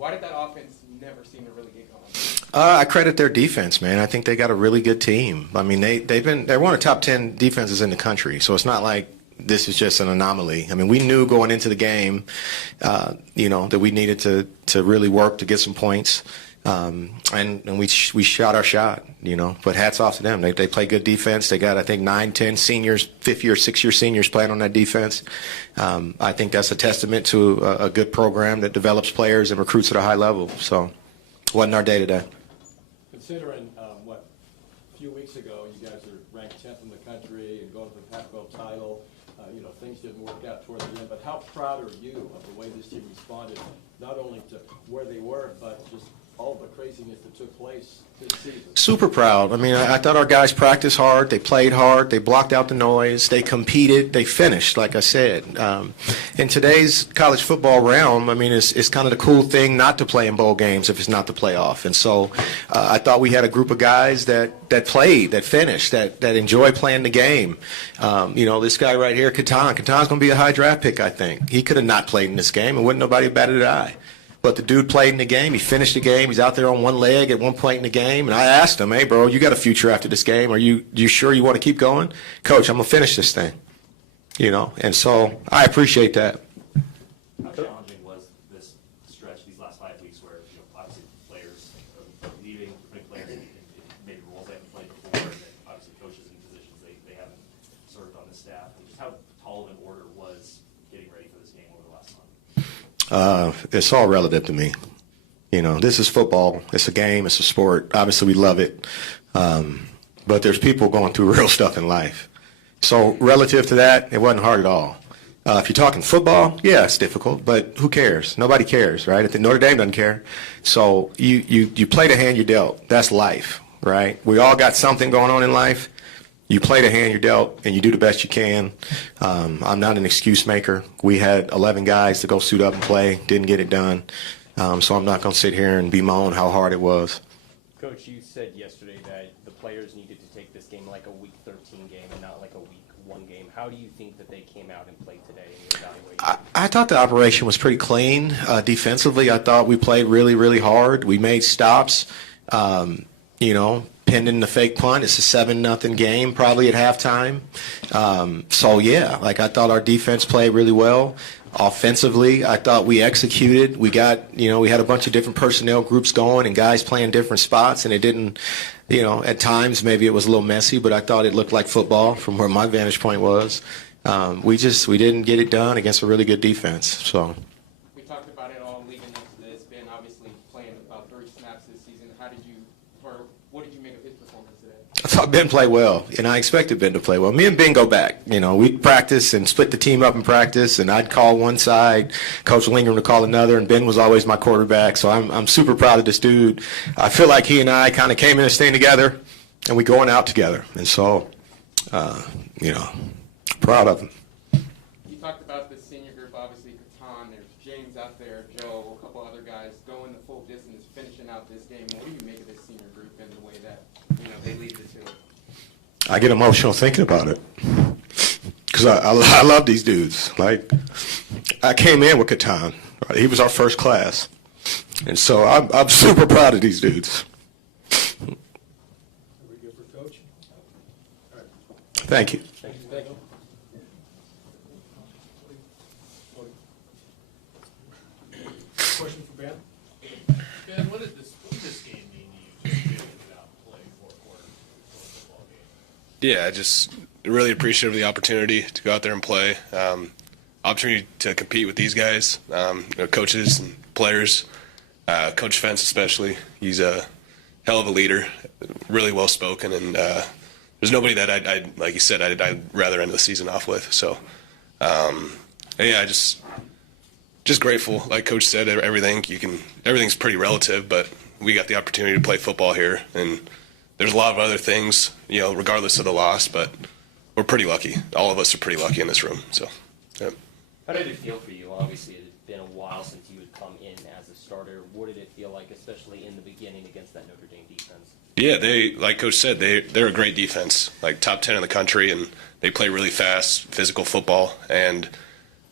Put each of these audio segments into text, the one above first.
Why did that offense never seem to really get going? I credit their defense, man. I think they got a really good team. I mean, they're one of the top 10 defenses in the country, so it's not like this is just an anomaly. I mean, we knew going into the game, that we needed to really work to get some points. And we shot our shot, but hats off to them. They play good defense. They got, I think, 9, 10 seniors, 5-year, 6-year seniors playing on that defense. I think that's a testament to a good program that develops players and recruits at a high level. So it wasn't our day today. Considering a few weeks ago you guys are ranked 10th in the country and going for the Pac-12 title, things didn't work out toward the end, but how proud are you of the way this team responded, not only to where they were, but just all the craziness that took place this season? Super proud. I mean, I thought our guys practiced hard. They played hard. They blocked out the noise. They competed. They finished, like I said. In today's college football realm, I mean, it's kind of the cool thing not to play in bowl games if it's not the playoff. And so I thought we had a group of guys that played, that finished, that enjoy playing the game. This guy right here, Katan's going to be a high draft pick, I think. He could have not played in this game, and wouldn't nobody have batted an eye. But the dude played in the game. He finished the game. He's out there on one leg at one point in the game. And I asked him, hey, bro, you got a future after this game. Are you sure you want to keep going? Coach, I'm going to finish this thing. And so I appreciate that. How challenging was this stretch, these last 5 weeks, where obviously players are leaving, putting players in maybe roles they haven't played before, and then obviously coaches in positions they haven't served on the staff, and just how tall of an order was getting ready for this game over the last month? It's all relative to me. This is football. It's a game. It's a sport. Obviously, we love it. But there's people going through real stuff in life. So relative to that, it wasn't hard at all. If you're talking football, yeah, it's difficult, but who cares? Nobody cares, right? If Notre Dame doesn't care. So you play the hand you're dealt. That's life, right? We all got something going on in life. You play the hand you're dealt, and you do the best you can. I'm not an excuse maker. We had 11 guys to go suit up and play, didn't get it done. So I'm not going to sit here and bemoan how hard it was. Coach, you said yesterday that the players needed to take this game like a Week 13 game and not like a Week 1 game. How do you think that they came out and played today in your evaluation? I thought the operation was pretty clean. Defensively, I thought we played really, really hard. We made stops. Pending the fake punt. It's a 7-0 game probably at halftime. I thought our defense played really well. Offensively, I thought we executed. We got, we had a bunch of different personnel groups going and guys playing different spots, and it didn't, at times maybe it was a little messy, but I thought it looked like football from where my vantage point was. We didn't get it done against a really good defense. So. We talked about it all leading up to this. Ben obviously playing about 30 snaps this season. What did you make of his performance today? I thought Ben played well, and I expected Ben to play well. Me and Ben go back. We'd practice and split the team up in practice, and I'd call one side, Coach Lingam to call another, and Ben was always my quarterback. So I'm super proud of this dude. I feel like he and I kind of came in this thing together, and we going out together. And so, proud of him. You talked about the senior group, obviously, Katan, there's James out there, Joe, a couple other guys going the full distance, finishing out this game. What do you make of this senior group and the way that they lead the two? I get emotional thinking about it because I love these dudes. Like, I came in with Katan. Right? He was our first class. And so I'm super proud of these dudes. Are we good for Coach? All right. Thank you. Thank you. Question for Ben? Ben, what did this game mean to you, just getting it out and playing fourth quarter of a football game? Yeah, just really appreciative of the opportunity to go out there and play. Opportunity to compete with these guys, coaches and players. Coach Fence especially. He's a hell of a leader, really well spoken, and there's nobody that I'd like you said I'd rather end the season off with. So just grateful. Like Coach said, everything's pretty relative, but we got the opportunity to play football here, and there's a lot of other things, regardless of the loss, but we're pretty lucky. All of us are pretty lucky in this room. So, yeah. How did it feel for you? Obviously, it had been a while since you had come in as a starter. What did it feel like, especially in the beginning against that Notre Dame defense? Yeah, like Coach said, they're a great defense, like top 10 in the country, and they play really fast, physical football. And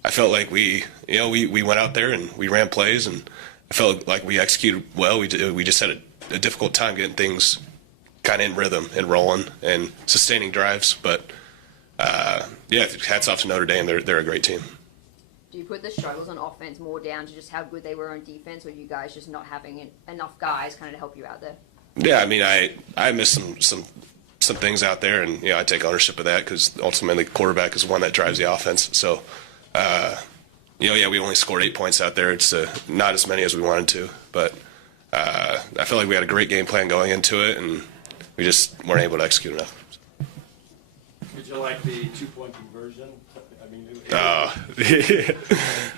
I felt like we went out there and we ran plays, and I felt like we executed well. We just had a difficult time getting things kind of in rhythm and rolling and sustaining drives. But yeah, hats off to Notre Dame. They're a great team. Do you put the struggles on offense more down to just how good they were on defense, or you guys just not having enough guys kind of to help you out there? Yeah, I mean, I missed some things out there, and I take ownership of that because ultimately the quarterback is the one that drives the offense. So, yeah, we only scored 8 points out there. It's not as many as we wanted to, but I feel like we had a great game plan going into it, and we just weren't able to execute enough. Did you like the 2-point conversion? I mean,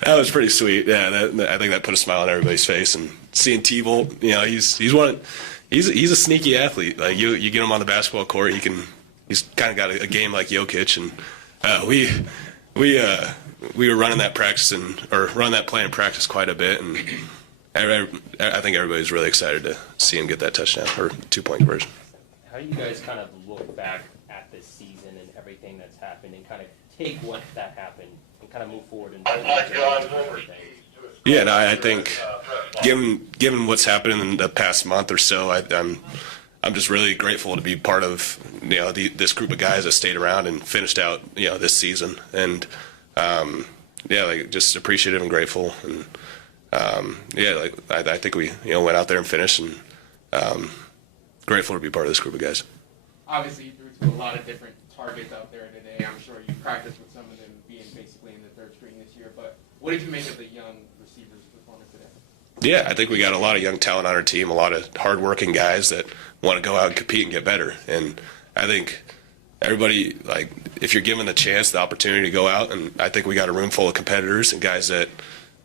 that was pretty sweet. Yeah, I think that put a smile on everybody's face. And seeing T-Bolt, he's a sneaky athlete. Like you get him on the basketball court, he's kind of got a game like Jokic. And we were running that running that play in practice quite a bit, and I think everybody's really excited to see him get that touchdown or 2-point conversion. How do you guys kind of look back at this season and everything that's happened and kind of take what that happened and kind of move forward and everything? Yeah, no, I think given what's happened in the past month or so, I'm just really grateful to be part of this group of guys that stayed around and finished out this season, and just appreciative and grateful, and I think we went out there and finished, and grateful to be part of this group of guys. Obviously, you threw to a lot of different targets out there today. I'm sure you practiced with some of them being basically in the third string this year. But what did you make of the young receivers' performance today? Yeah, I think we got a lot of young talent on our team, a lot of hardworking guys that want to go out and compete and get better. And I think everybody, if you're given the chance, the opportunity to go out, and I think we got a room full of competitors and guys that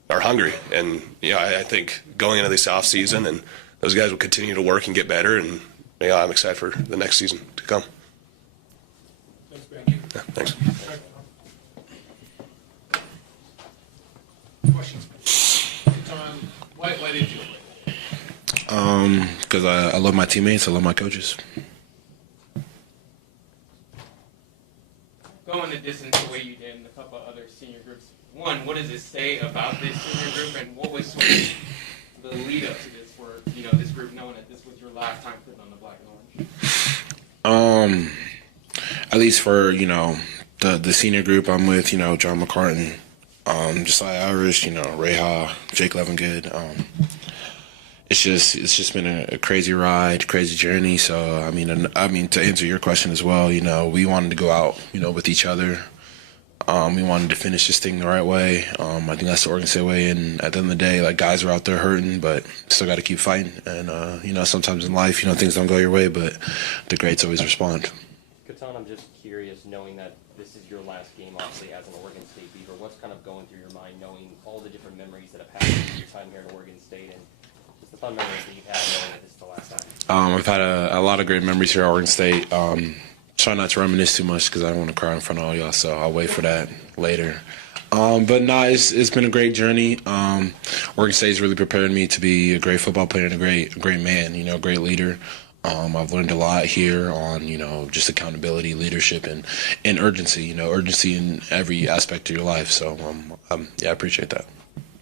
are hungry. And, I think going into this off season, and those guys will continue to work and get better. And, I'm excited for the next season to come. Thanks, Ben. Yeah, thanks. Questions? Tom, why did you play? Because I love my teammates, I love my coaches. Going the distance the way you did in a couple of other senior groups, one, what does it say about this senior group, and what was sort of the lead up to this for this group, knowing that this was your last time putting on the black and orange? At least for the senior group I'm with, John McCartan, Josiah Irish, Ray Ha, Jake Levengood. It's just been a crazy ride, crazy journey. So I mean to answer your question as well, we wanted to go out, with each other. We wanted to finish this thing the right way. I think that's the Oregon State way. And at the end of the day, guys are out there hurting, but still got to keep fighting. And sometimes in life, things don't go your way, but the greats always respond. Katan, I'm just curious, knowing that this is your last game, obviously, as an Oregon State Beaver, what's kind of going through your mind, knowing all the different memories that have happened in your time here at Oregon State, and just the fun memories that you've had knowing that this is the last time? I've had a lot of great memories here at Oregon State. Try not to reminisce too much because I don't want to cry in front of all y'all, so I'll wait for that later. But it's been a great journey. Oregon State's really prepared me to be a great football player and a great man, a great leader. I've learned a lot here on, just accountability, leadership, and urgency, urgency in every aspect of your life. So, I appreciate that.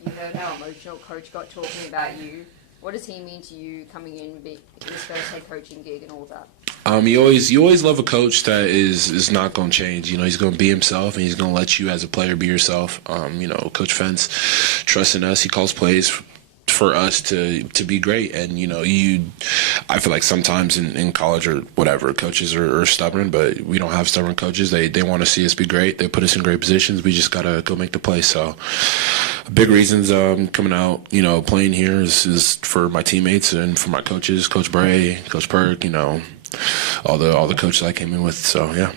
You heard how emotional Coach got talking about you. What does he mean to you coming in, his first head coaching gig and all that? You always love a coach that is not going to change. He's going to be himself, and he's going to let you as a player be yourself. Coach Fentz trusts in us. He calls plays for us to be great. And, I feel like sometimes in college or whatever, coaches are stubborn, but we don't have stubborn coaches. They want to see us be great. They put us in great positions. We just got to go make the play. So big reasons coming out, playing here is for my teammates and for my coaches, Coach Bray, Coach Perk, all the coaches I came in with. So, yeah.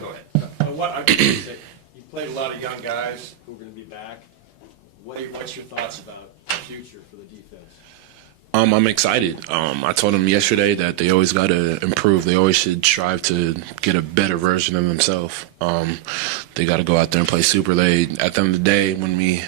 Go ahead. You played a lot of young guys who are going to be back. What's your thoughts about the future for the defense? I'm excited. I told them yesterday that they always got to improve. They always should strive to get a better version of themselves. They got to go out there and play super. At the end of the day, when we,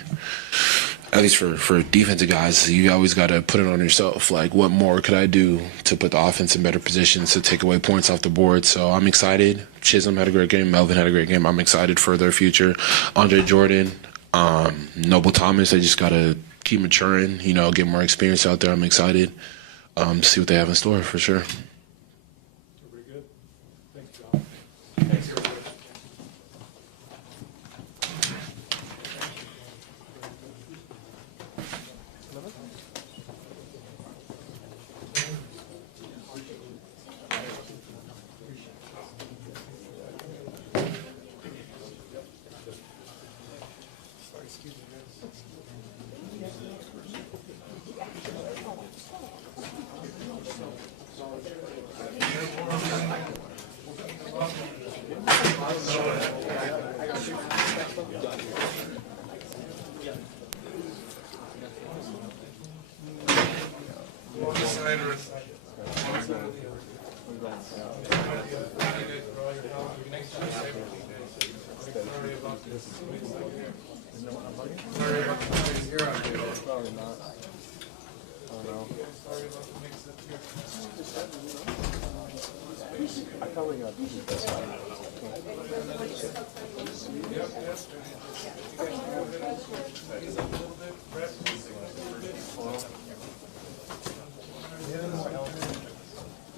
at least for defensive guys, you always got to put it on yourself. What more could I do to put the offense in better positions to take away points off the board? So I'm excited. Chisholm had a great game. Melvin had a great game. I'm excited for their future. Andre Jordan, Noble Thomas, they just got to keep maturing, get more experience out there. I'm excited to see what they have in store for sure. Very good. Thanks, John.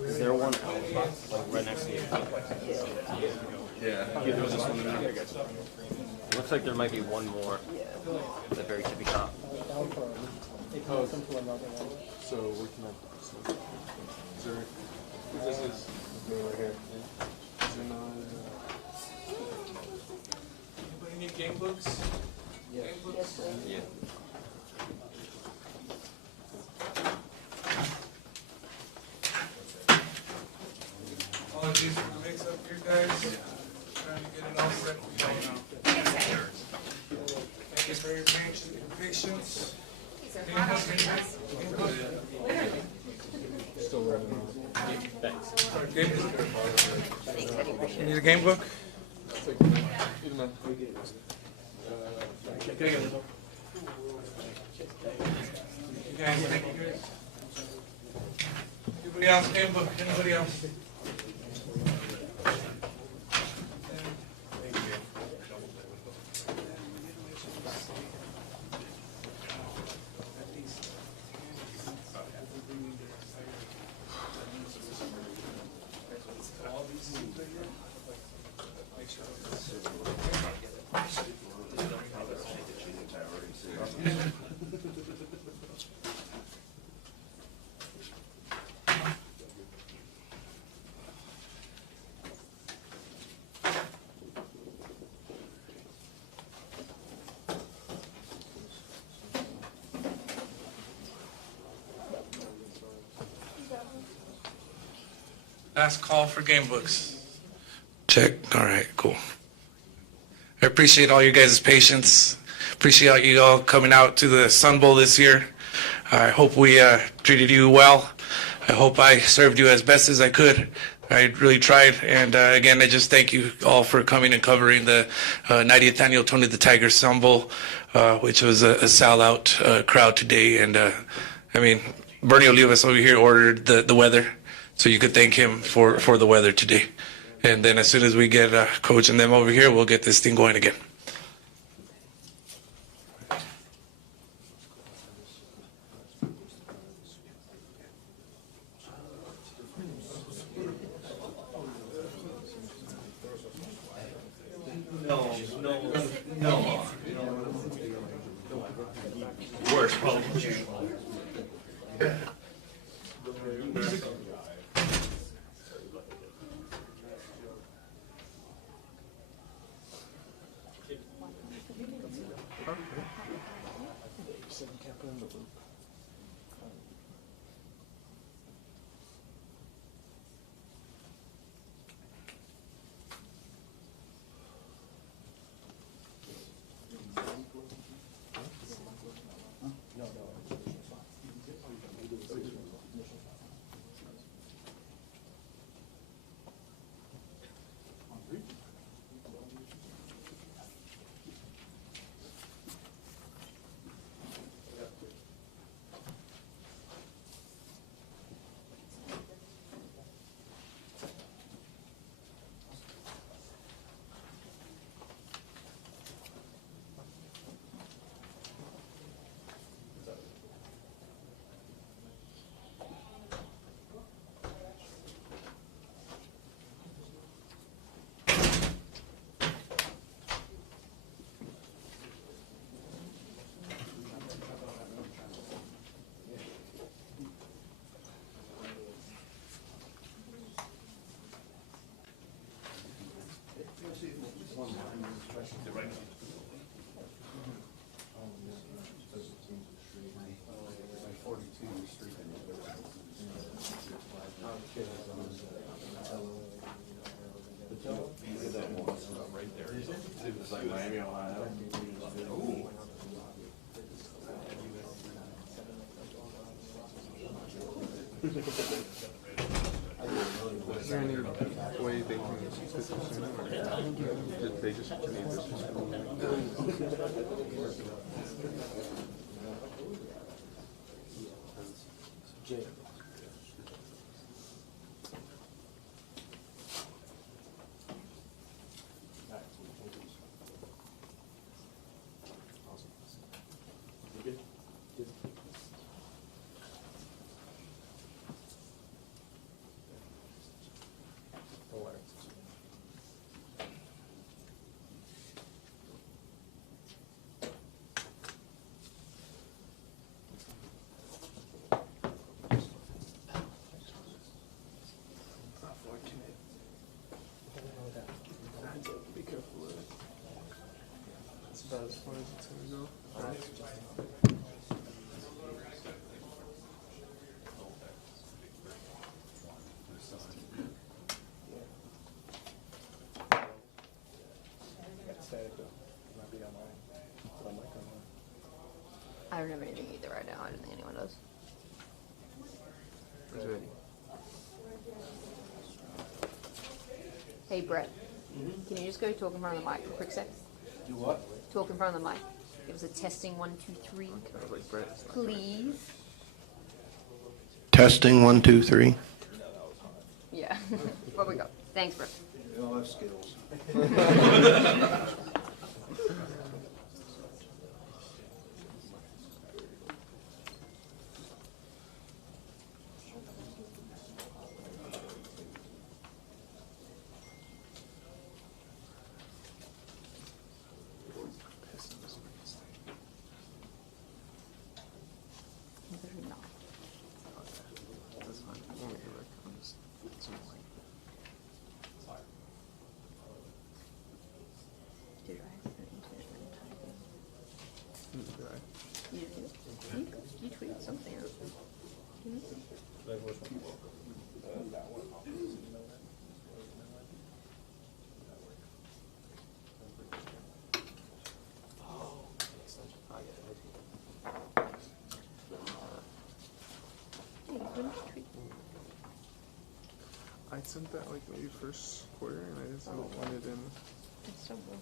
Is there one like right next to you? Yeah. It looks like there might be one more at the very tippy top. So we're connected. Is there, this is right here. Is there not, Anybody need game books? Yes, please. Yeah. Apologies for the mix-up here, guys. Trying to get it all set for y'all now. Thank you for your patience. You need a game book? You guys, thank you guys. Anybody else, game book? Anybody else? Last call for game books. Check. All right, cool. I appreciate all you guys' patience. Appreciate you all coming out to the Sun Bowl this year. I hope we treated you well. I hope I served you as best as I could. I really tried. And again, I just thank you all for coming and covering the 90th annual Tony the Tiger Sun Bowl, which was a sellout crowd today. And I mean, Bernie Olivas over here ordered the weather, so you could thank him for the weather today. And then as soon as we get Coach and them over here, we'll get this thing going again. Worse, probably. Miami, Ohio. Is there any way they can petition or did they just need this? Be careful with it. That's about as far as it's gonna go. I don't have anything either right now. I don't think anyone does. Hey Brett, can you just go talk in front of the mic for a quick sec? Do what? Talk in front of the mic. Give us a testing 1, 2, 3, Like Brett. please. Testing 1, 2, 3. Yeah. What we got? Thanks, Brett. You all have skills. Better not. That's fine. I won't get back. I'm just some like Dude, I have an internet and typing. right. You did it? You tweeted something out. Hey, when did you tweet? I sent that like maybe first quarter and I just don't want it in. It's so good.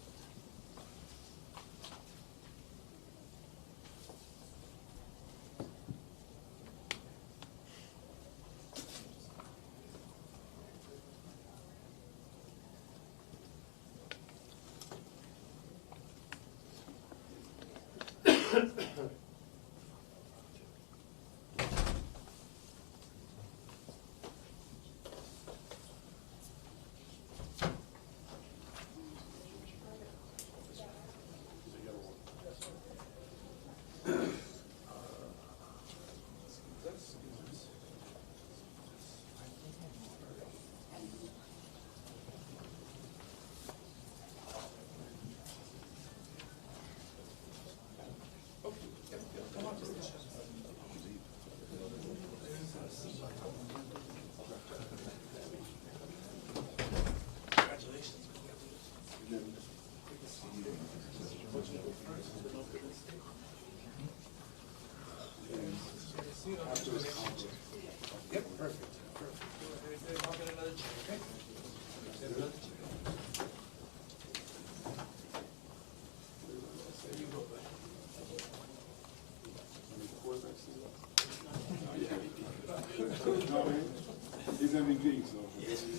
He's MVP, so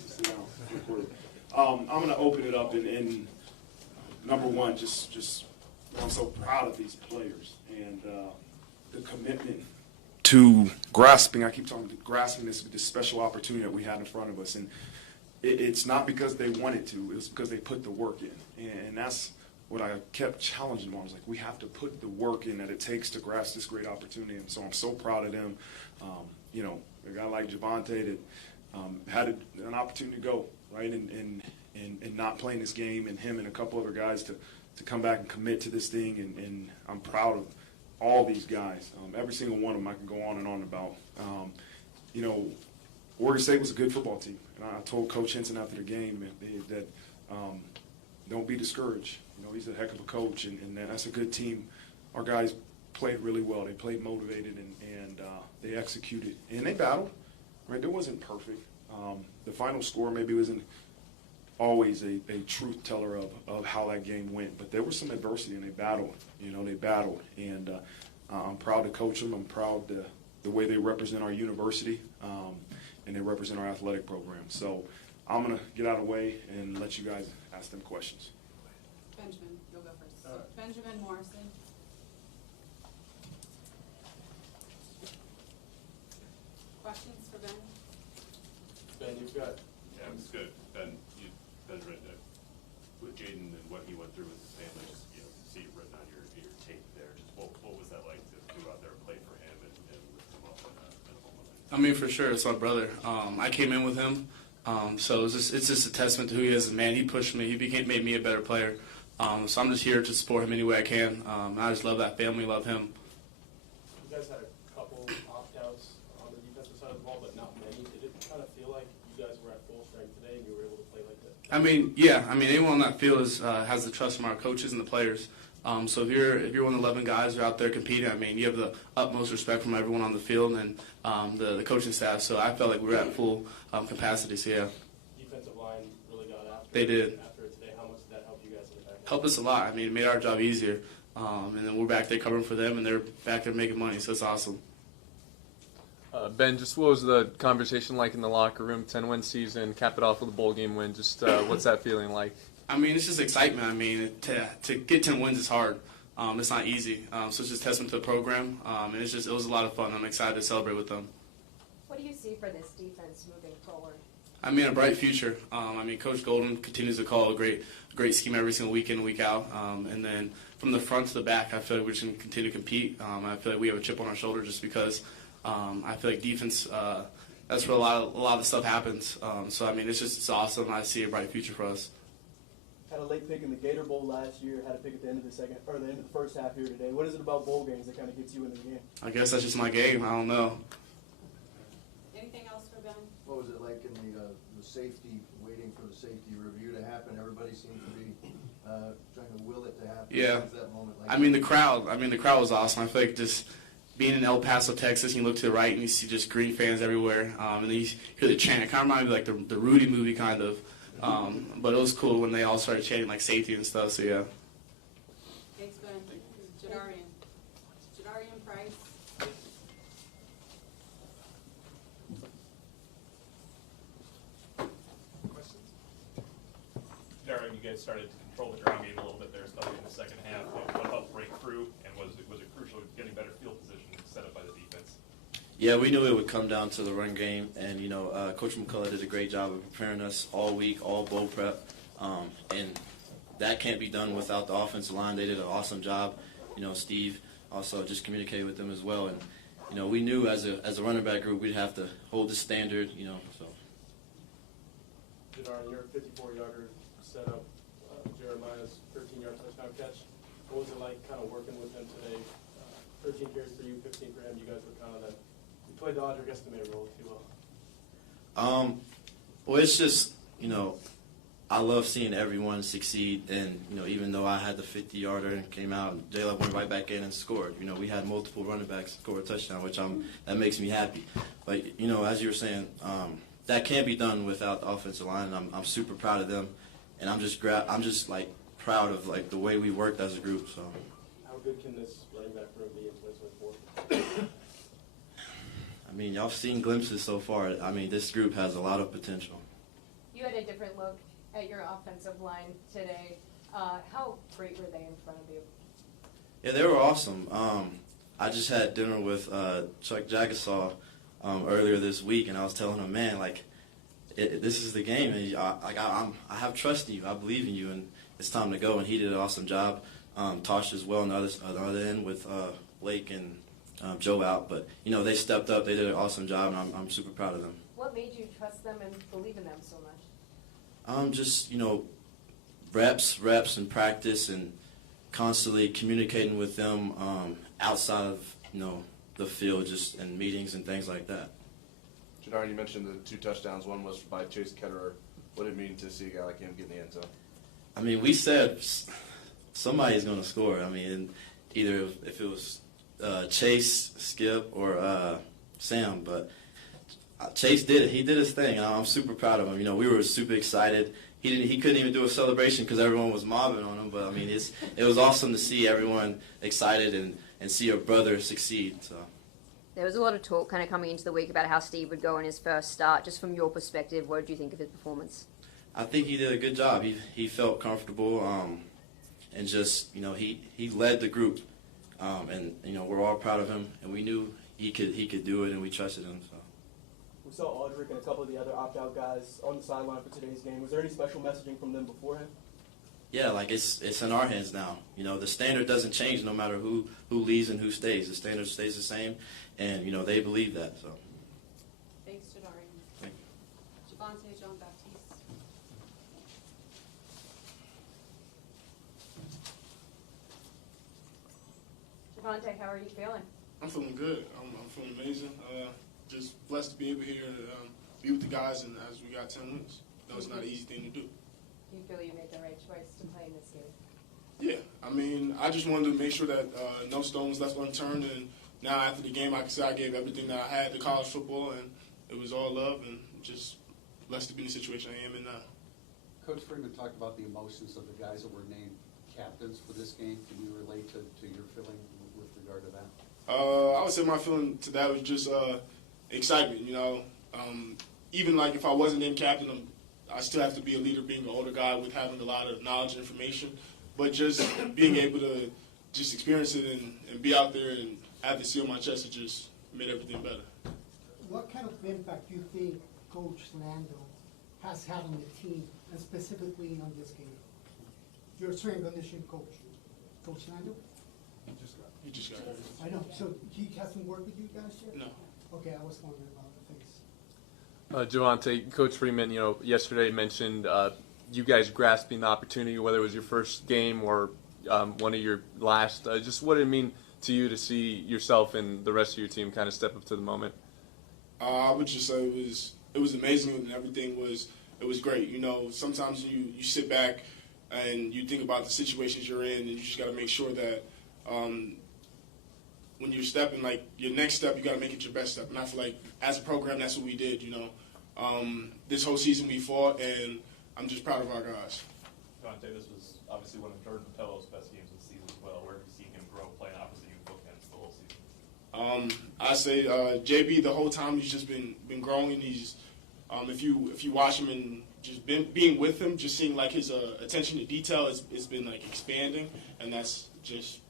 sit down. I'm going to open it up in number one, just I'm so proud of these players and the commitment to grasping. I keep talking grasping this special opportunity that we had in front of us, and it's not because they wanted to. It's because they put the work in, and that's what I kept challenging them on. I was like, we have to put the work in that it takes to grasp this great opportunity, and so I'm so proud of them. You know, a guy like Javonte that had an opportunity to go, right, and not playing this game, and him and a couple other guys to come back and commit to this thing, and I'm proud of all these guys. Every single one of them I can go on and on about. You know, Oregon State was a good football team, and I told Coach Henson after the game that don't be discouraged. You know, he's a heck of a coach, and that's a good team. Our guys played really well. They played motivated, and they executed, and they battled. Right? It wasn't perfect. The final score maybe wasn't always a truth teller of how that game went, but there was some adversity, and they battled. You know, they battled, and I'm proud to coach them. I'm proud the way they represent our university, and they represent our athletic program. So I'm going to get out of the way and let you guys ask them questions. Benjamin, you'll go first. So Benjamin Morrison. Questions for Ben? Ben, you've got. Yeah, it's good. Benjamin, with Jaden and what he went through with his family, just see it written on your tape there. Just what was that like to go out there and play for him and lift him up in a moment? I mean, for sure, it's my brother. I came in with him, so it's just a testament to who he is as a man. He pushed me. He made me a better player. So I'm just here to support him any way I can. I just love that family, love him. You guys had a couple opt-outs on the defensive side of the ball, but not many. Did it kind of feel like you guys were at full strength today and you were able to play like that? I mean, yeah. I mean, anyone on that field has the trust from our coaches and the players. So if you're one of the 11 guys who are out there competing, I mean, you have the utmost respect from everyone on the field and the coaching staff. So I felt like we were at full capacity. So yeah. Defensive line really got after They did. After today, how much did that help you guys in the back end? Helped us a lot. I mean, it made our job easier. And then we're back there covering for them, and they're back there making money. So it's awesome. Ben, just what was the conversation like in the locker room? 10-win season, cap it off with a bowl game win. Just what's that feeling like? I mean, it's just excitement. I mean, to get 10 wins is hard. It's not easy. So it's just testament to the program. And it was a lot of fun. I'm excited to celebrate with them. What do you see for this defense moving forward? I mean, a bright future. I mean, Coach Golden continues to call a great scheme every single week in and week out. And then from the front to the back, I feel like we're just going to continue to compete. I feel like we have a chip on our shoulder just because I feel like defense, that's where a lot of the stuff happens. So, I mean, it's awesome. I see a bright future for us. Had a late pick in the Gator Bowl last year. Had a pick at the end of the first half here today. What is it about bowl games that kind of gets you into the game? I guess that's just my game. I don't know. Anything else for Ben? What was it like in the safety, waiting for the safety review to happen? Everybody seemed to be trying to will it to happen. Yeah. What was that moment like? I mean, the crowd was awesome. I feel like just being in El Paso, Texas, you look to the right and you see just green fans everywhere. And then you hear the chant. It kind of reminded me of like the Rudy movie kind of. But it was cool when they all started chanting like safety and stuff, so yeah. Thanks, Ben. Jadarian Price. Questions? Darren, you guys started to control the ground game a little bit there, especially in the second half. What helped break through, and was it crucial getting better field position set up by the defense? Yeah, we knew it would come down to the run game, and Coach McCullough did a great job of preparing us all week, all bowl prep, and that can't be done without the offensive line. They did an awesome job. Steve also just communicated with them as well, and we knew as a running back group we'd have to hold the standard. So. Jadarian, your 54-yarder set up Jeremiah's 13-yard touchdown catch. What was it like kind of working with him today? 13 carries for you, 15 for him. You guys were kind of you played the Audric Estime role, if you will. Well, it's just, I love seeing everyone succeed. And, even though I had the 50-yarder and came out, and J-Love went right back in and scored. We had multiple running backs score a touchdown, which that makes me happy. But, as you were saying, that can't be done without the offensive line. And I'm super proud of them. And I'm just proud of, the way we worked as a group. So. How good can this running back room be in 2024? I mean, y'all have seen glimpses so far. I mean, this group has a lot of potential. You had a different look at your offensive line today. How great were they in front of you? Yeah, they were awesome. I just had dinner with Chuck Jagasaw earlier this week, and I was telling him, man, this is the game. And I have trust in you. I believe in you, and it's time to go. And he did an awesome job. Tosh as well on the other end with Blake and Joe out. But, they stepped up. They did an awesome job, and I'm super proud of them. What made you trust them and believe in them so much? Just, reps and practice and constantly communicating with them outside of, the field, just in meetings and things like that. Jadarian, you mentioned the 2 touchdowns. One was by Chase Ketterer. What did it mean to see a guy like him get in the end zone? I mean, we said somebody's going to score. I mean, either if it was Chase, Skip, or Sam, but Chase did it. He did his thing, and I'm super proud of him. You know, we were super excited. He couldn't even do a celebration because everyone was mobbing on him. But I mean, it was awesome to see everyone excited and see your brother succeed. So. There was a lot of talk kind of coming into the week about how Steve would go in his first start. Just from your perspective, what did you think of his performance? I think he did a good job. He felt comfortable, and just, you know, he led the group, and you know, we're all proud of him, and we knew he could do it, and we trusted him. So. We saw Audric and a couple of the other opt-out guys on the sideline for today's game. Was there any special messaging from them beforehand? Yeah, like it's in our hands now. You know, the standard doesn't change no matter who leaves and who stays. The standard stays the same, and you know, they believe that. So. Thanks, Jadarian. Thank you. Javante Jean-Baptiste. Javante, how are you feeling? I'm feeling good. I'm feeling amazing. Just blessed to be able here to be with the guys, and as we got 10 wins. That was not an easy thing to do. Do you feel you made the right choice to play in this game? Yeah, I mean, I just wanted to make sure that no stone was left unturned, and now after the game, I can say I gave everything that I had to college football, and it was all love, and just blessed to be in the situation I am in now. Coach Freeman talked about the emotions of the guys that were named captains for this game. Can you relate to your feeling with regard to that? I would say my feeling to that was just excitement, you know. Even like if I wasn't named captain, I still have to be a leader, being an older guy with having a lot of knowledge and information. But just being able to just experience it and be out there and have the seal on my chest, it just made everything better. What kind of impact do you think Coach Lando has had on the team, and specifically on this game? Your strength and conditioning coach, Coach Lando? He just got hurt. I know. So he hasn't worked with you guys yet? No. Okay, I was wondering about the things. Javante, Coach Freeman, yesterday mentioned you guys grasping the opportunity, whether it was your first game or one of your last. Just what did it mean to you to see yourself and the rest of your team kind of step up to the moment? I would just say it was amazing, and everything it was great. You know, sometimes you sit back and you think about the situations you're in, and you just got to make sure that when you're stepping, like your next step, you got to make it your best step. And I feel like as a program, that's what we did. You know, this whole season we fought, and I'm just proud of our guys. Dante, this was obviously one of Jordan Patello's best games of the season as well. Where have you seen him grow playing opposite you bookends the whole season? I say JB the whole time he's just been growing. He's if you watch him and just being with him, just seeing like his attention to detail, it's been like expanding, and that's just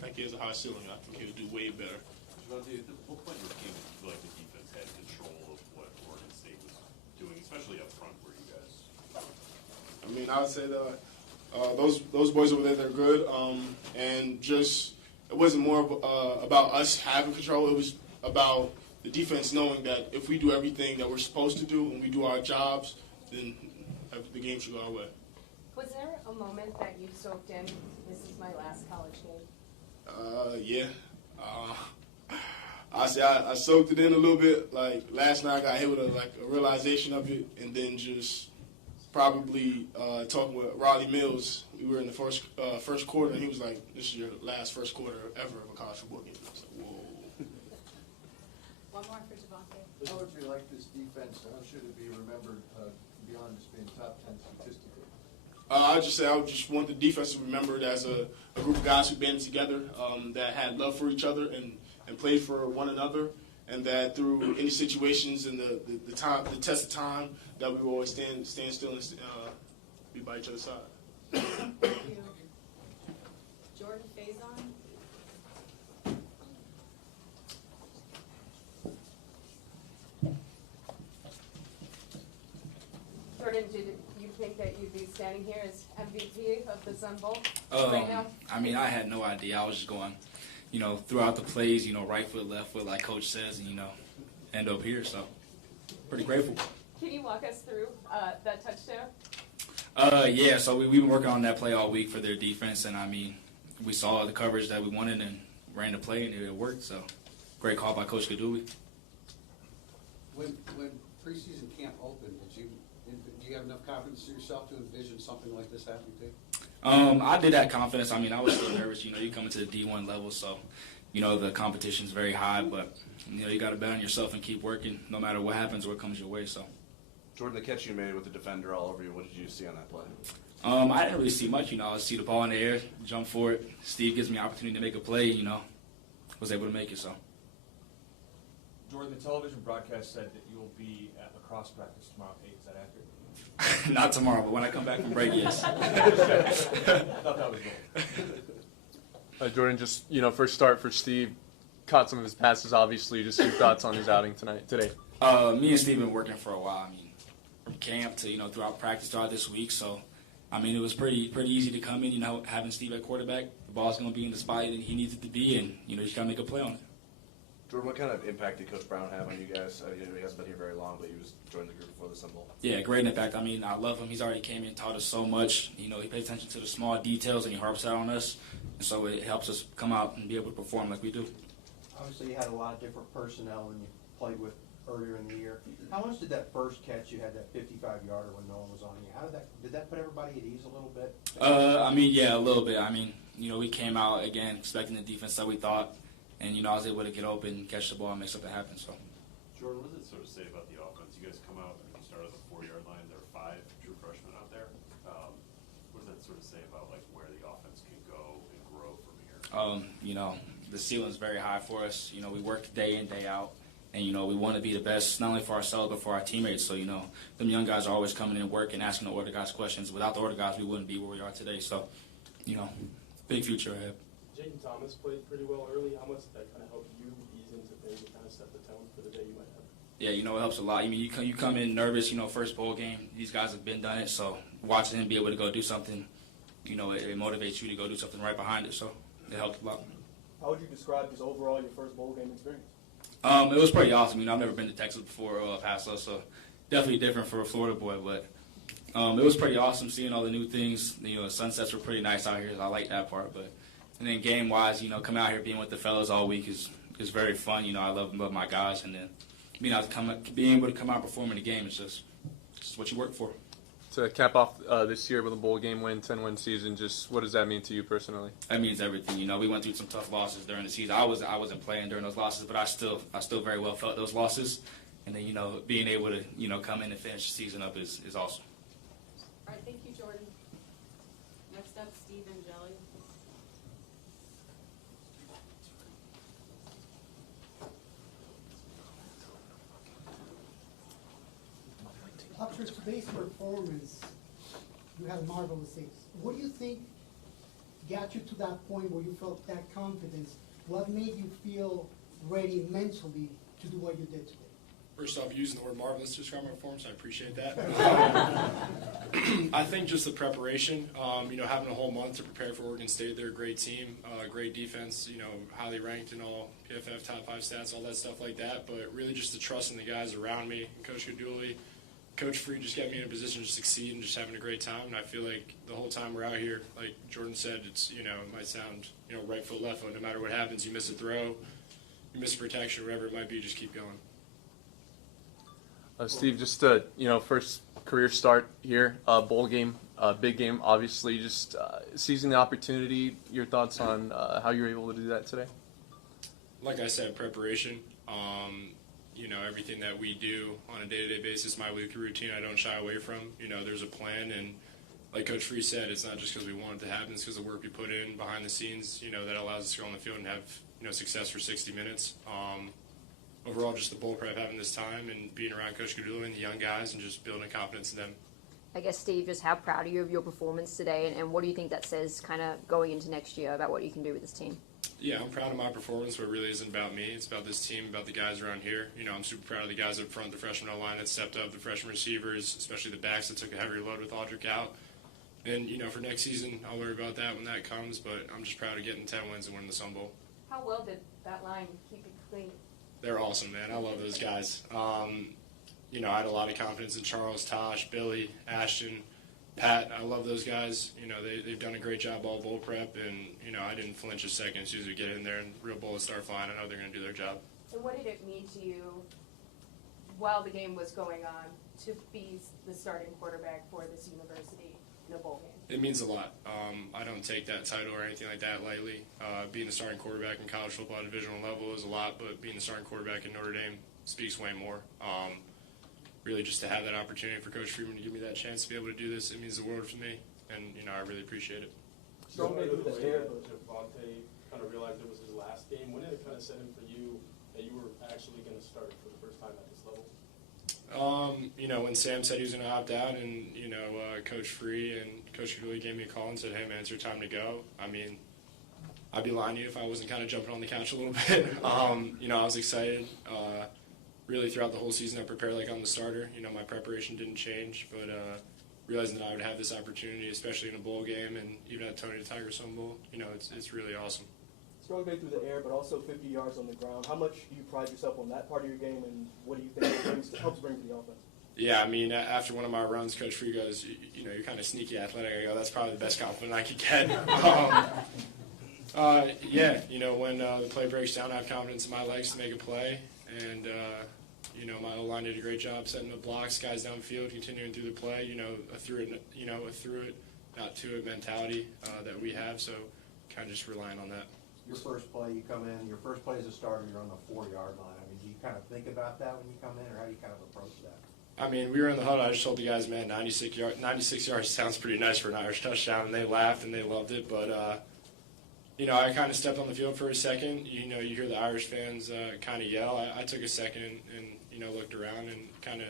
like he has a high ceiling. I think he'll do way better. Javante, at what point in this game did you feel like the defense had control of what Oregon State was doing, especially up front where you guys? I mean, I would say that those boys over there, they're good, and just it wasn't more about us having control. It was about the defense knowing that if we do everything that we're supposed to do and we do our jobs, then the game should go our way. Was there a moment that you soaked in, this is my last college game? Yeah. I soaked it in a little bit. Like last night, I got hit with a realization of it, and then just probably talking with Riley Mills. We were in the first quarter, and he was like, "This is your last first quarter ever of a college football game." I was like, "Whoa." One more for Javante. How would you like this defense? How should it be remembered beyond just being top 10 statistically? I would just want the defense to be remembered as a group of guys who banded together, that had love for each other and played for one another, and that through any situations and the test of time, that we will always stand still and be by each other's side. Thank you. Jordan Faison. Jordan, did you think that you'd be standing here as MVP of the Sun Bowl right now? I mean, I had no idea. I was just going, throughout the plays, right foot, left foot, like Coach says, and, end up here. So, pretty grateful. Can you walk us through that touchdown? Yeah, so we've been working on that play all week for their defense, and, we saw the coverage that we wanted and ran the play, and it worked. So, great call by Coach Kadui. When preseason camp opened, do you have enough confidence in yourself to envision something like this happening to you? I did have confidence. I mean, I was still nervous. You know, you come into the D1 level, so, you know, the competition's very high, but, you know, you got to bet on yourself and keep working no matter what happens or what comes your way, so. Jordan, the catch you made with the defender all over you, what did you see on that play? I didn't really see much, you know. I see the ball in the air, jump for it. Steve gives me an opportunity to make a play, you know. Was able to make it, so. Jordan, the television broadcast said that you'll be at lacrosse practice tomorrow at 8. Is that accurate? Not tomorrow, but when I come back from break, yes. Thought that was good. Jordan, just, you know, first start for Steve, caught some of his passes, obviously. Just your thoughts on his outing today. Me and Steve been working for a while. I mean, from camp to, you know, throughout practice throughout this week. So, I mean, it was pretty easy to come in, you know, having Steve at quarterback. The ball's going to be in the spot that he needs it to be, and, you know, you just got to make a play on it. Jordan, what kind of impact did Coach Brown have on you guys? You know, he hasn't been here very long, but he was joining the group before the Sun Bowl. Yeah, great impact. I mean, I love him. He's already came in and taught us so much. You know, he pays attention to the small details, and he harps out on us. And so it helps us come out and be able to perform like we do. Obviously, you had a lot of different personnel than you played with earlier in the year. How much did that first catch you had, that 55-yarder when no one was on you? How did that put everybody at ease a little bit? I mean, yeah, a little bit. I mean, you know, we came out again expecting the defense that we thought, and you know, I was able to get open, catch the ball, and make something happen. So. Jordan, what does it sort of say about the offense? You guys come out, you start at the 4-yard line. There are 5 true freshmen out there. What does that sort of say about like where the offense can go and grow from here? You know, the ceiling's very high for us. You know, we work day in, day out. And, you know, we want to be the best, not only for ourselves, but for our teammates. So, you know, them young guys are always coming in and working, asking the older guys questions. Without the older guys, we wouldn't be where we are today. So, you know, big future ahead. Jaden Thomas played pretty well early. How much did that kind of help you ease into things and kind of set the tone for the day you might have? Yeah, you know, it helps a lot. I mean, you come in nervous, you know, first bowl game. These guys have been done it. So watching him be able to go do something, you know, it motivates you to go do something right behind it. So it helped a lot. How would you describe just overall your first bowl game experience? It was pretty awesome. You know, I've never been to Texas before or El Paso, so definitely different for a Florida boy. But it was pretty awesome seeing all the new things. You know, the sunsets were pretty nice out here, so I like that part. But and then game-wise, you know, coming out here being with the fellas all week is very fun. You know, I love my guys, and then being able to come out and perform in the game is just what you work for. To cap off this year with a bowl game win, 10-win season, just what does that mean to you personally? That means everything. You know, we went through some tough losses during the season. I wasn't playing during those losses, but I still very well felt those losses. And then, you know, being able to, you know, come in and finish the season up is awesome. All right, thank you, Jordan. Next up, Steve Angeli. After today's performance, you had marvelous things. What do you think got you to that point where you felt that confidence? What made you feel ready mentally to do what you did today? First off, using the word marvelous to describe my performance, I appreciate that. I think just the preparation, you know, having a whole month to prepare for Oregon State. They're a great team, great defense, you know, highly ranked in all PFF top 5 stats, all that stuff like that. But really just the trust in the guys around me, Coach Gaduli, Coach Free just got me in a position to succeed and just having a great time. And I feel like the whole time we're out here, like Jordan said, it's, you know, it might sound, you know, right foot, left foot. No matter what happens, you miss a throw, you miss a protection, whatever it might be, just keep going. Steve, just you know, first career start here, bowl game, big game, obviously. Just seizing the opportunity. Your thoughts on how you were able to do that today? Like I said, preparation. You know, everything that we do on a day-to-day basis, my weekly routine, I don't shy away from. You know, there's a plan, and like Coach Free said, it's not just because we want it to happen, it's because of the work we put in behind the scenes, you know, that allows us to go on the field and have, you know, success for 60 minutes. Overall, just the bowl prep, having this time and being around Coach Gaduli and the young guys and just building confidence in them. I guess, Steve, just how proud are you of your performance today, and what do you think that says kind of going into next year about what you can do with this team? Yeah, I'm proud of my performance, but it really isn't about me. It's about this team, about the guys around here. You know, I'm super proud of the guys up front, the freshman O-line that stepped up, the freshman receivers, especially the backs that took a heavier load with Audric out. And, you know, for next season, I'll worry about that when that comes, but I'm just proud of getting 10 wins and winning the Sun Bowl. How well did that line keep it clean? They're awesome, man. I love those guys. You know, I had a lot of confidence in Charles, Tosh, Billy, Ashton, Pat. I love those guys. You know, they've done a great job all bowl prep, and, you know, I didn't flinch a second as soon as we get in there and real bullets start flying. I know they're going to do their job. And what did it mean to you while the game was going on, to be the starting quarterback for this university in a bowl game? It means a lot. I don't take that title or anything like that lightly. Being the starting quarterback in college football at divisional level is a lot, but being the starting quarterback in Notre Dame speaks way more. Really, just to have that opportunity for Coach Freeman to give me that chance to be able to do this, it means the world to me, and I really appreciate it. So maybe the way that Javonte kind of realized it was his last game, when did it kind of set in for you that you were actually going to start for the first time at this level? When Sam said he was going to opt out, and Coach Free and Coach Cooley gave me a call and said, "Hey man, it's your time to go." I mean, I'd be lying to you if I wasn't kind of jumping on the couch a little bit. I was excited. Really, throughout the whole season, I prepared like I'm the starter. My preparation didn't change, but realizing that I would have this opportunity, especially in a bowl game, and even at Tony the Tiger Sun Bowl, it's really awesome. Strong day through the air, but also 50 yards on the ground. How much do you pride yourself on that part of your game, and what do you think it helps bring to the offense? Yeah, I mean, after one of my runs, Coach Free goes, you're kind of sneaky athletic. I go, that's probably the best compliment I could get. When the play breaks down, I have confidence in my legs to make a play, and my O-line did a great job setting the blocks, guys downfield, continuing through the play. A through it, not to it mentality that we have. So, kind of just relying on that. Your first play, you come in. Your first play as a starter, you're on the 4-yard line. I mean, do you kind of think about that when you come in, or how do you kind of approach that? I mean, we were in the huddle. I just told the guys, man, 96 yards sounds pretty nice for an Irish touchdown, and they laughed and they loved it. But I kind of stepped on the field for a second. You hear the Irish fans kind of yell. I took a second and looked around and kind of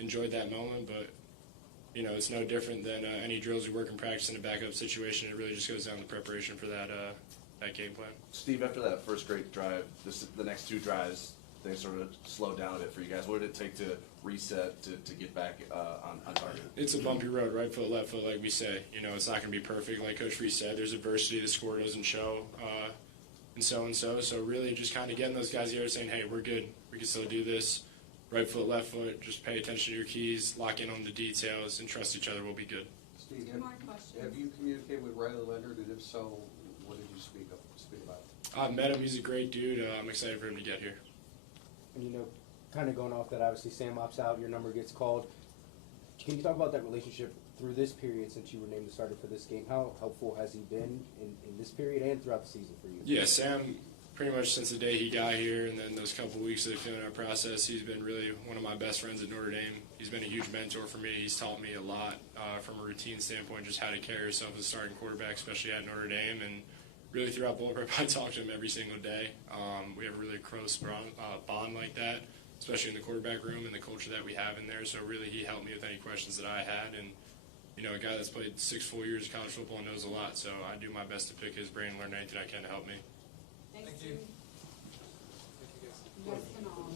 enjoyed that moment. But it's no different than any drills we work in practice in a backup situation. It really just goes down to preparation for that game plan. Steve, after that first great drive, the next two drives, things sort of slowed down a bit for you guys. What did it take to reset, to get back on target? It's a bumpy road, right foot, left foot, like we say. It's not going to be perfect. Like Coach Free said, there's adversity. The score doesn't show, and so. So really just kind of getting those guys here saying, hey, we're good. We can still do this. Right foot, left foot, just pay attention to your keys, lock in on the details, and trust each other. We'll be good. Steve, have you communicated with Riley Leonard, and if so, what did you speak about? I've met him. He's a great dude. I'm excited for him to get here. And kind of going off that, obviously Sam opts out, your number gets called. Can you talk about that relationship through this period since you were named the starter for this game? How helpful has he been in this period and throughout the season for you? Yeah, Sam, pretty much since the day he got here and then those couple weeks of the feeling out process, he's been really one of my best friends at Notre Dame. He's been a huge mentor for me. He's taught me a lot from a routine standpoint, just how to carry yourself as a starting quarterback, especially at Notre Dame. And really throughout bowl prep, I talk to him every single day. We have a really close bond like that, especially in the quarterback room and the culture that we have in there. So really he helped me with any questions that I had. And, a guy that's played 6 full years of college football knows a lot. So I do my best to pick his brain and learn anything I can to help me. Thank you. You guys can all.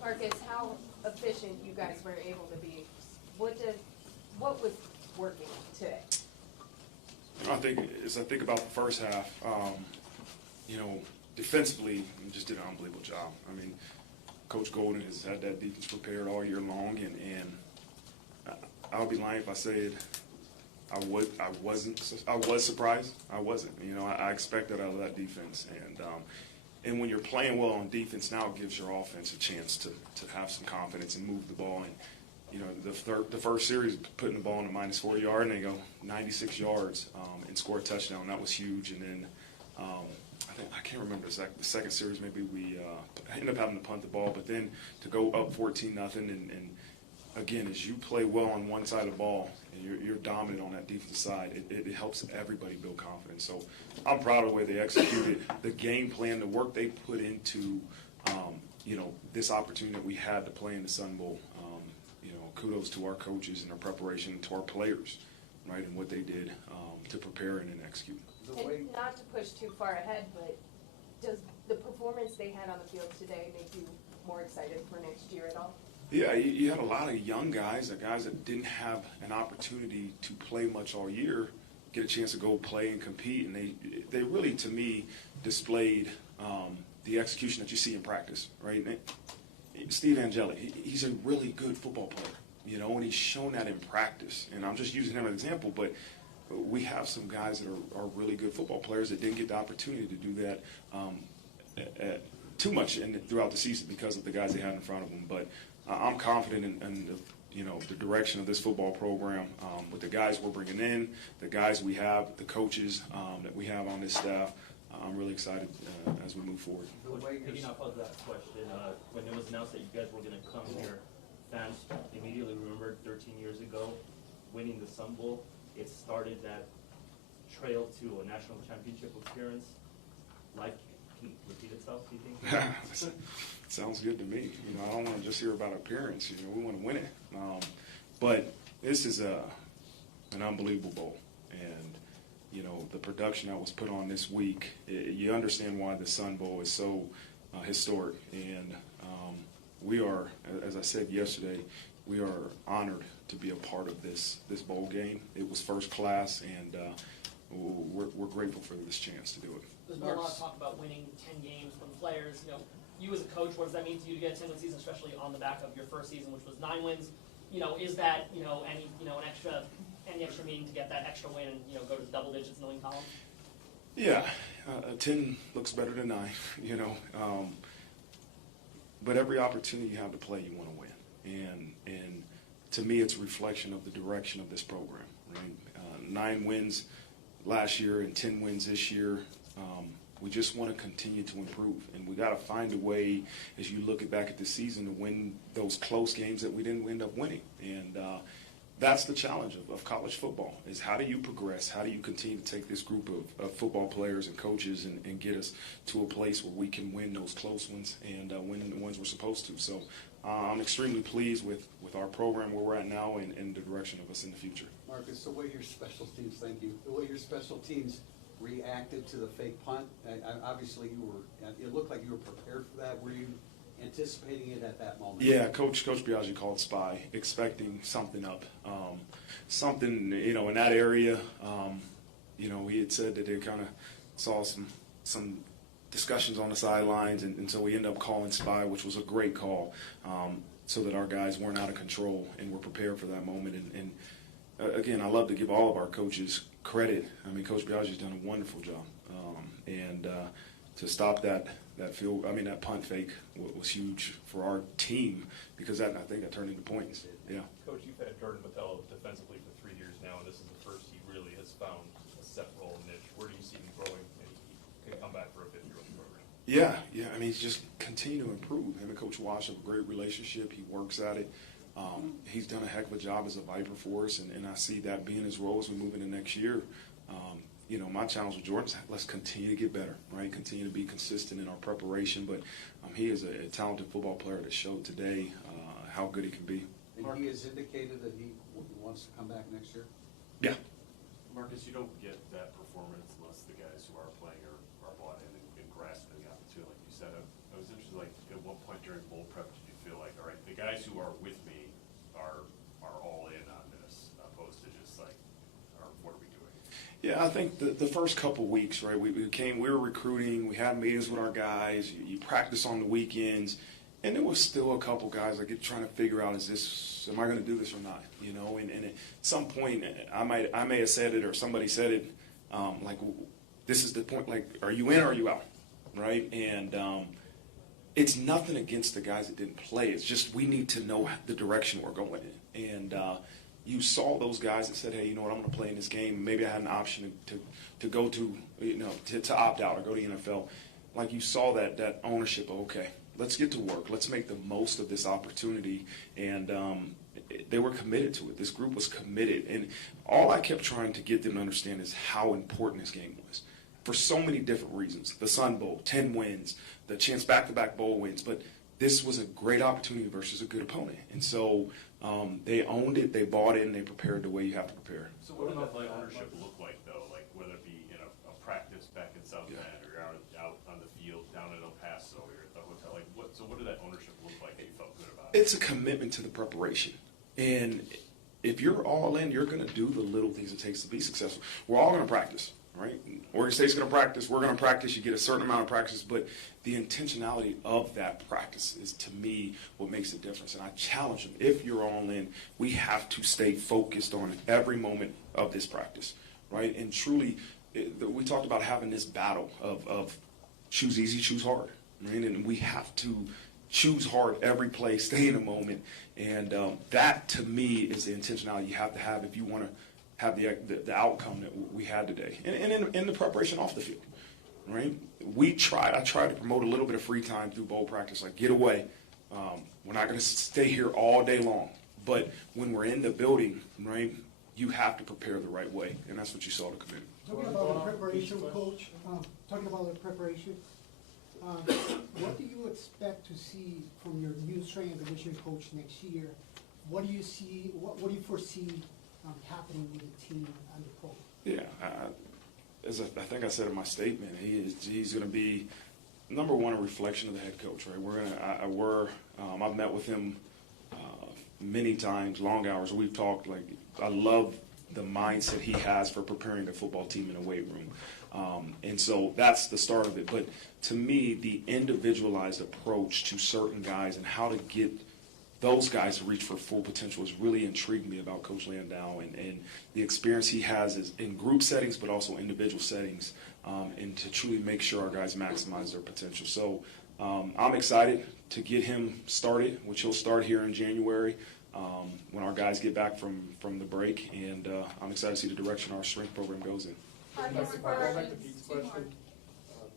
Marcus, how efficient you guys were able to be. What was working today? I think about the first half, defensively, we just did an unbelievable job. I mean, Coach Golden has had that defense prepared all year long, and I would be lying if I said I was surprised. I wasn't. I expected out of that defense, and when you're playing well on defense, now it gives your offense a chance to have some confidence and move the ball. And the first series, putting the ball in a -4 yard, and they go 96 yards and score a touchdown. That was huge. And then I can't remember the second series. Maybe we ended up having to punt the ball, but then to go up 14-0, and again, as you play well on one side of the ball and you're dominant on that defensive side, it helps everybody build confidence. So I'm proud of the way they executed the game plan, the work they put into this opportunity that we had to play in the Sun Bowl. Kudos to our coaches and our preparation, to our players, right, and what they did to prepare and then execute. And not to push too far ahead, but does the performance they had on the field today make you more excited for next year at all? Yeah, you had a lot of young guys, guys that didn't have an opportunity to play much all year, get a chance to go play and compete, and they really, to me, displayed the execution that you see in practice, right? Steve Angeli, he's a really good football player, you know, and he's shown that in practice. And I'm just using him as an example, but we have some guys that are really good football players that didn't get the opportunity to do that too much throughout the season because of the guys they had in front of them. But I'm confident in the direction of this football program with the guys we're bringing in, the guys we have, the coaches that we have on this staff. I'm really excited as we move forward. Picking up on that question, when it was announced that you guys were going to come here, fans immediately remembered 13 years ago winning the Sun Bowl. It started that trail to a national championship appearance. Life can repeat itself, do you think? Sounds good to me. You know, I don't want to just hear about appearance. You know, we want to win it. But this is an unbelievable bowl, and you know the production that was put on this week. You understand why the Sun Bowl is so historic, and we are, as I said yesterday, we are honored to be a part of this bowl game. It was first class, and we're grateful for this chance to do it. There's been a lot of talk about winning 10 games from players. You know, you as a coach, what does that mean to you to get a 10-win season, especially on the back of your first season, which was 9 wins? You know, is that any extra meaning to get that extra win and go to the double digits in the win column? Yeah, 10 looks better than 9. You know, but every opportunity you have to play, you want to win, and to me, it's a reflection of the direction of this program. Right? 9 wins last year and 10 wins this year. We just want to continue to improve, and we got to find a way, as you look back at the season, to win those close games that we didn't end up winning. And that's the challenge of college football: is how do you progress? How do you continue to take this group of football players and coaches and get us to a place where we can win those close ones and win the ones we're supposed to? So I'm extremely pleased with our program where we're at now and the direction of us in the future. Marcus, the way your special teams, thank you, the way your special teams reacted to the fake punt, obviously it looked like you were prepared for that. Were you anticipating it at that moment? Yeah, Coach Biaggi called spy, expecting something up, something in that area. He had said that they kind of saw some discussions on the sidelines, and so we ended up calling spy, which was a great call, so that our guys weren't out of control and were prepared for that moment. And again, I love to give all of our coaches credit. I mean, Coach Biaggi's done a wonderful job, and to stop that punt fake was huge for our team, because I think that turned into points. Yeah. Coach, you've had Jordan Botelho defensively for 3 years now, and this is the first he really has found a set role niche. Where do you see him growing, and he can come back for a fifth-year-old program? Yeah. I mean, he's just continue to improve. Him and Coach Wash have a great relationship. He works at it. He's done a heck of a job as a Viper for us, and I see that being his role as we move into next year. My challenge with Jordan is let's continue to get better, right? Continue to be consistent in our preparation. But he is a talented football player that showed today how good he can be. And he has indicated that he wants to come back next year? Yeah. Marcus, you don't get that performance unless the guys who are playing are bought in and grasping the opportunity, like you said. I was interested, like, at what point during bowl prep did you feel like, all right, the guys who are with me are all in on this, opposed to just like, what are we doing? Yeah, I think the first couple weeks, right, we were recruiting, we had meetings with our guys, you practice on the weekends, and there was still a couple guys like trying to figure out, am I going to do this or not? And at some point, I may have said it, or somebody said it, like, this is the point, like, are you in or are you out, right? And it's nothing against the guys that didn't play. It's just we need to know the direction we're going in. And you saw those guys that said, hey, you know what, I'm going to play in this game. Maybe I had an option to go to, to opt out or go to the NFL. Like, you saw that ownership of, okay, let's get to work. Let's make the most of this opportunity. And they were committed to it. This group was committed. And all I kept trying to get them to understand is how important this game was for so many different reasons. The Sun Bowl, 10 wins, the chance back-to-back bowl wins. But this was a great opportunity versus a good opponent. And so they owned it, they bought it, and they prepared the way you have to prepare. So what did that ownership look like, though? Like, whether it be in a practice back in South Bend, or you're out on the field down in El Paso, or at the hotel? Like, what did that ownership look like that you felt good about? it's a commitment to the preparation. And if you're all in, you're going to do the little things it takes to be successful. We're all going to practice, right? Oregon State's going to practice. We're going to practice. You get a certain amount of practice, but the intentionality of that practice is, to me, what makes the difference. And I challenge them, if you're all in, we have to stay focused on every moment of this practice, right? And truly, we talked about having this battle of choose easy, choose hard, right? And we have to choose hard every play, stay in the moment, and that to me is the intentionality you have to have if you want to have the outcome that we had today, and in the preparation off the field, right? I tried to promote a little bit of free time through bowl practice, like get away. We're not going to stay here all day long, but when we're in the building, right, you have to prepare the right way, and that's what you saw to come in. Talking about the preparation, Coach, what do you expect to see from your new strength and conditioning coach next year? What do you see? What do you foresee happening with the team and the program? Yeah, as I think I said in my statement, he's going to be, number one, a reflection of the head coach. Right? I've met with him many times, long hours. We've talked. Like, I love the mindset he has for preparing the football team in a weight room. And so that's the start of it. But to me, the individualized approach to certain guys and how to get those guys to reach for full potential has really intrigued me about Coach Landau and the experience he has is in group settings but also individual settings, and to truly make sure our guys maximize their potential. So I'm excited to get him started, which he'll start here in January when our guys get back from the break, and I'm excited to see the direction our strength program goes in. Going back to Pete's question,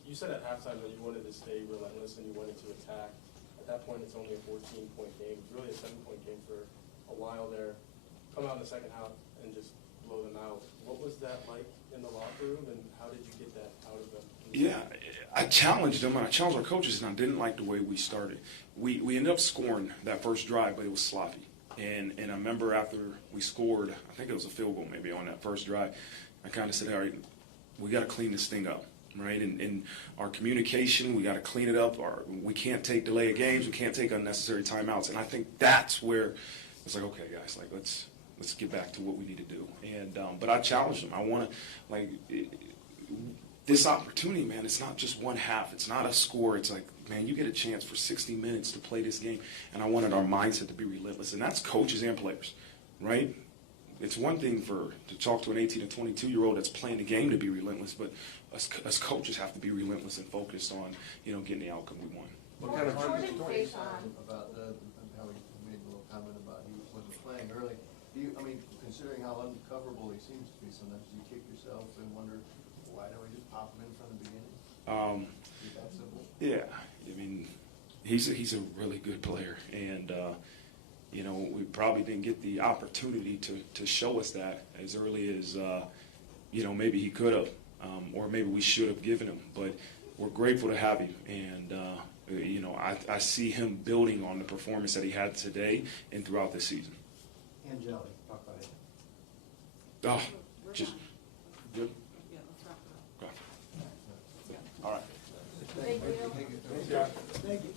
you said at halftime that you wanted to stay relentless and you wanted to attack. At that point, it's only a 14-point game. It's really a 7-point game for a while there. Come out in the second half and just blow them out. What was that like in the locker room, and how did you get that out of them? Yeah, I challenged them, and I challenged our coaches, and I didn't like the way we started. We ended up scoring that first drive, but it was sloppy. And I remember after we scored, I think it was a field goal maybe on that first drive, I kind of said, all right, we got to clean this thing up, right? And our communication, we got to clean it up. We can't take delay of games. We can't take unnecessary timeouts. And I think that's where it's like, okay, guys, like let's get back to what we need to do. And but I challenged them. I want to this opportunity, man. It's not just one half. It's not a score. It's like, man, you get a chance for 60 minutes to play this game. And I wanted our mindset to be relentless. And that's coaches and players, right? It's one thing to talk to an 18 to 22-year-old that's playing the game to be relentless, but us coaches have to be relentless and focused on, getting the outcome we want. What kind of stories about how he made a little comment about he wasn't playing early? Considering how uncoverable he seems to be, sometimes you kick yourself and wonder, why don't we just pop him in from the beginning? Is that simple? Yeah, he's a really good player, and we probably didn't get the opportunity to show us that as early as maybe he could have, or maybe we should have given him. But we're grateful to have him, and I see him building on the performance that he had today and throughout this season. And Jelly, talk about it. Oh, just good. Yeah, let's wrap it up. Okay. All right. Thank you. Thank you. Thank you.